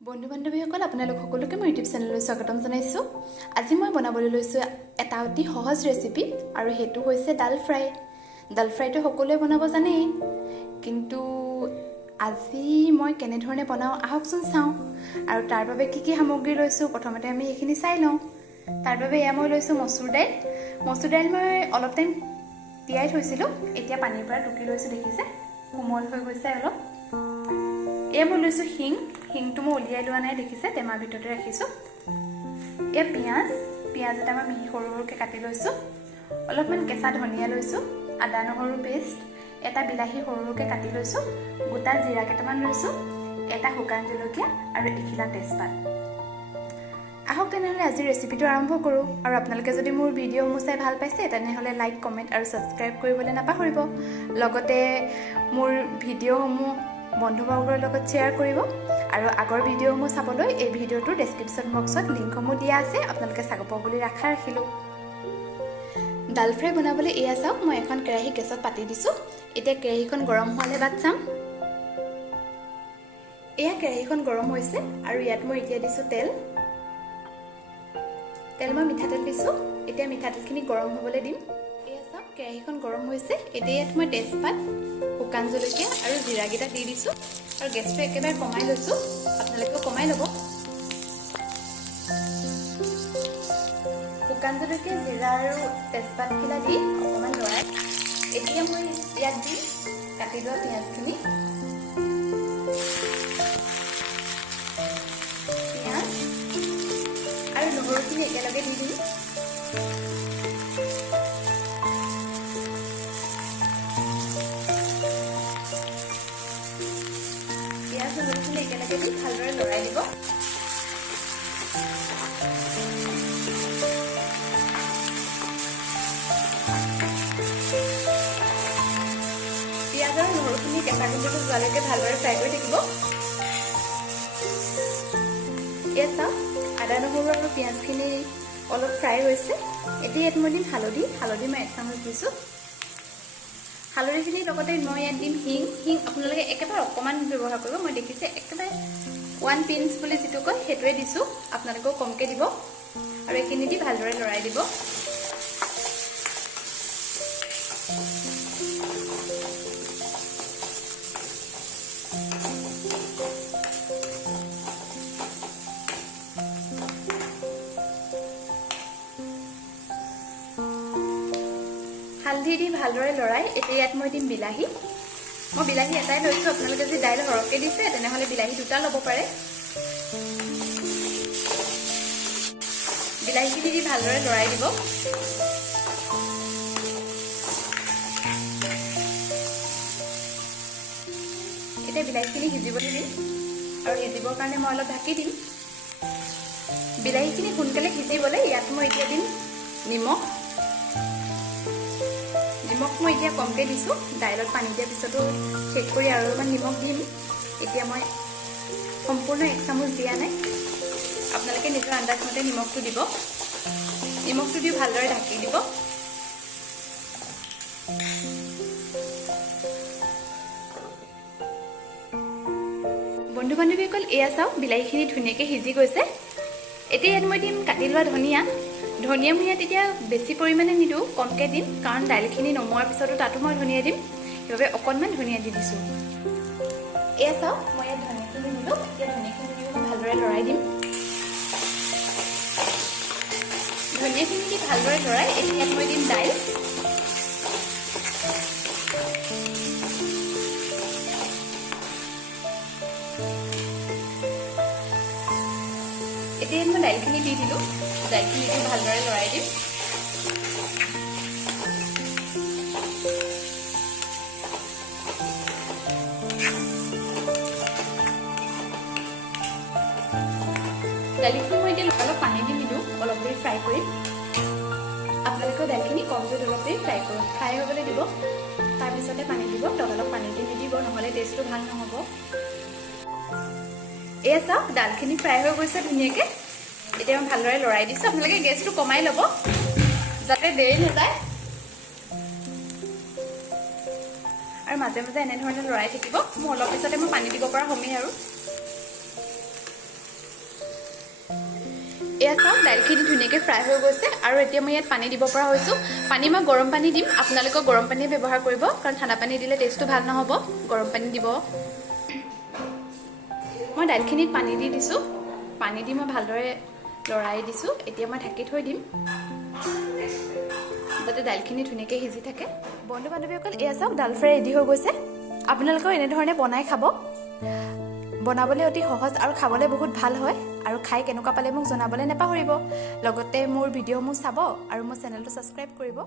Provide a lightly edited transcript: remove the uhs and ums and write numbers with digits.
বন্ধু বান্ধৱীসকল আপোনালোক সকলোকে মোৰ ইউটিউব চেনেললৈ স্বাগতম জনাইছোঁ। আজি মই বনাবলৈ লৈছোঁ এটা অতি সহজ ৰেচিপি আৰু সেইটো হৈছে ডাল ফ্ৰাই। ডাল ফ্ৰাইটো সকলোৱে বনাব জানেই, কিন্তু আজি মই কেনেধৰণে বনাওঁ আহকচোন চাওঁ। আৰু তাৰ বাবে কি কি সামগ্ৰী লৈছোঁ প্ৰথমতে আমি এইখিনি চাই লওঁ। তাৰ বাবে এয়া মই লৈছোঁ মচুৰ দাইল। মচুৰ দাইল মই অলপ টাইম তিয়াই থৈছিলোঁ, এতিয়া পানীৰ পৰা টুকি লৈছোঁ, দেখিছে কোমল হৈ গৈছে অলপ। এয়া মই লৈছোঁ হিংটো মই উলিয়াই লোৱা নাই, দেখিছে টেমাৰ ভিতৰতে ৰাখিছোঁ। এয়া পিঁয়াজ এটা মই মিহি সৰু সৰুকৈ কাটি লৈছোঁ। অলপমান কেঁচা ধনিয়া লৈছোঁ, আদা নহৰু পেষ্ট, এটা বিলাহী সৰু সৰুকৈ কাটি লৈছোঁ, গোটা জিৰা কেইটামান লৈছোঁ, এটা শুকান জলকীয়া আৰু এখিলা তেজপাত। আহক তেনেহ'লে আজিৰ ৰেচিপিটো আৰম্ভ কৰোঁ। আৰু আপোনালোকে যদি মোৰ ভিডিঅ'সমূহ চাই ভাল পাইছে তেনেহ'লে লাইক, কমেণ্ট আৰু ছাবস্ক্ৰাইব কৰিবলৈ নাপাহৰিব। লগতে মোৰ ভিডিঅ'সমূহ বন্ধুবৰ্গৰ লগত শ্বেয়াৰ কৰিব। আৰু আগৰ ভিডিঅ'সমূহ চাবলৈ এই ভিডিঅ'টোৰ ডেছক্ৰিপশ্যন বক্সত লিংকসমূহ দিয়া আছে, আপোনালোকে চাব বুলি আশা ৰাখিলোঁ। ডাল ফ্ৰাই বনাবলৈ এয়া চাওক, মই এখন কেৰাহী গেছত পাতি দিছোঁ। এতিয়া কেৰাহীখন গৰম হোৱালৈ বাট চাম। এয়া কেৰাহীখন গৰম হৈছে আৰু ইয়াত মই এতিয়া দিছোঁ তেল মই মিঠাতেল দিছোঁ। এতিয়া মিঠাতেলখিনি গৰম হ'বলৈ দিম। এয়া চাওক কেৰাহীখন গৰম হৈছে। এতিয়া ইয়াত মই তেজপাত, শুকান জলকীয়া আৰু জিৰাকেইটা দি দিছোঁ আৰু গেছটো একেবাৰে কমাই লৈছোঁ, আপোনালোকেও কমাই ল'ব। শুকান জলকীয়া, জিৰা আৰু তেজপাতকেইটা দি অকণমান লৰাই এতিয়া মই ইয়াত দিম কাটি লোৱা পিঁয়াজখিনি। পিঁয়াজ আৰু নহৰুখিনি একেলগে দি দিম। পিঁয়াজ নহৰুখিনি একেলগে দি ভালদৰে লৰাই দিব। পিঁয়াজ আৰু নহৰুখিনি কেঁচা গোন্ধটো যোৱালৈকে ভালদৰে ফ্ৰাই কৰি থাকিব। এয়া চাওক আদা নহৰু আৰু পিঁয়াজখিনি অলপ ফ্ৰাই হৈছে। এতিয়া ইয়াত মই দিম হালধি মই 1 চামুচ দিছোঁ। হালধিখিনিৰ লগতে মই ইয়াত দিম হিং আপোনালোকে একেবাৰে অকণমান ব্যৱহাৰ কৰিব। মই দেখিছে একেবাৰে 1 পিঞ্চ বুলি যিটো কয় সেইটোৱে দিছোঁ, আপোনালোকেও কমকৈ দিব। আৰু এইখিনি দি ভালদৰে লৰাই দিব। হালধি দি ভালদৰে লৰাই এতিয়া ইয়াত মই দিম বিলাহী। মই বিলাহী এটাই লৈছোঁ, আপোনালোকে যদি দাইল সৰহকৈ দিছে তেনেহ'লে বিলাহী 2টা ল'ব পাৰে। বিলাহীখিনি দি ভালদৰে লৰাই দিব। এতিয়া বিলাহীখিনি সিজিবলৈ দিম আৰু সিজিবৰ কাৰণে মই অলপ ঢাকি দিম। বিলাহীখিনি সোনকালে সিজিবলৈ ইয়াত মই এতিয়া দিম নিমখ মই এতিয়া কমকৈ দিছোঁ। দাইলত পানী দিয়াৰ পিছতো চেক কৰি আৰু অলপমান নিমখ দিম। এতিয়া মই সম্পূৰ্ণ 1 চামুচ দিয়া নাই, আপোনালোকে নিজৰ আন্দাজমতে নিমখটো দিব। নিমখটো দি ভালদৰে ঢাকি দিব। বন্ধু বান্ধৱীসকল এয়া চাওক বিলাহীখিনি ধুনীয়াকৈ সিজি গৈছে। এতিয়া ইয়াত মই দিম কাটি লোৱা ধনিয়া মই ইয়াত এতিয়া বেছি পৰিমাণে নিদিওঁ, কমকৈ দিম, কাৰণ দাইলখিনি নমোৱাৰ পিছতো তাতো মই ধনিয়া দিম, সেইবাবে অকণমান ধনিয়া দি দিছোঁ। এয়া চাওক মই ইয়াত ধনিয়াখিনি দিলোঁ। এতিয়া ধনিয়াখিনি দিও মই ভালদৰে লৰাই দিম। ধনিয়াখিনি দি ভালদৰে লৰাই এতিয়া ইয়াত মই দিম দাইল। এতিয়া মই দাইলখিনি দি দিলোঁ। দাইলখিনি দি ভালদৰে লৰাই দিম। দাইলখিনি মই এতিয়া অলপ পানী দি নিদিওঁ, অলপ দেৰি ফ্ৰাই কৰিম। আপোনালোকেও দাইলখিনি কম জুইত অলপ দেৰি ফ্ৰাই হ'বলৈ দিব, তাৰপিছতে পানী দিব। অলপ পানী দি নিদিব, নহ'লে টেষ্টটো ভাল নহ'ব। এয়া চাওক দাইলখিনি ফ্ৰাই হৈ গৈছে ধুনীয়াকৈ। এতিয়া মই ভালদৰে লৰাই দিছোঁ। আপোনালোকে গেছটো কমাই ল'ব যাতে দেৰি নাযায়, আৰু মাজে মাজে এনেধৰণে লৰাই থাকিব। মোৰ অলপ পিছতে মই পানী দিব পৰা হ'মেই আৰু। এয়া চাওক দাইলখিনি ধুনীয়াকৈ ফ্ৰাই হৈ গৈছে আৰু এতিয়া মই ইয়াত পানী দিব পৰা হৈছোঁ পানী মই গৰম পানী দিম আপোনালোকে গৰম পানীয়ে ব্যৱহাৰ কৰিব কাৰণ ঠাণ্ডা পানী দিলে টেষ্টটো ভাল নহ'ব গৰম পানী দিব মই দাইলখিনিত পানী দি দিছোঁ পানী দি মই ভালদৰে লৰাই দিছোঁ এতিয়া মই ঢাকি থৈ দিম যাতে দাইলখিনি ধুনীয়াকৈ সিজি থাকে বন্ধু বান্ধৱীসকল এয়া চাওক দাল ফ্ৰাই ৰেডি হৈ গৈছে আপোনালোকেও এনেধৰণে বনাই খাব বনাবলৈ অতি সহজ আৰু খাবলৈ বহুত ভাল হয় আৰু খাই কেনেকুৱা পালে মোক জনাবলৈ নাপাহৰিব লগতে মোৰ ভিডিঅ'সমূহ চাব আৰু মোৰ চেনেলটো ছাবস্ক্ৰাইব কৰিব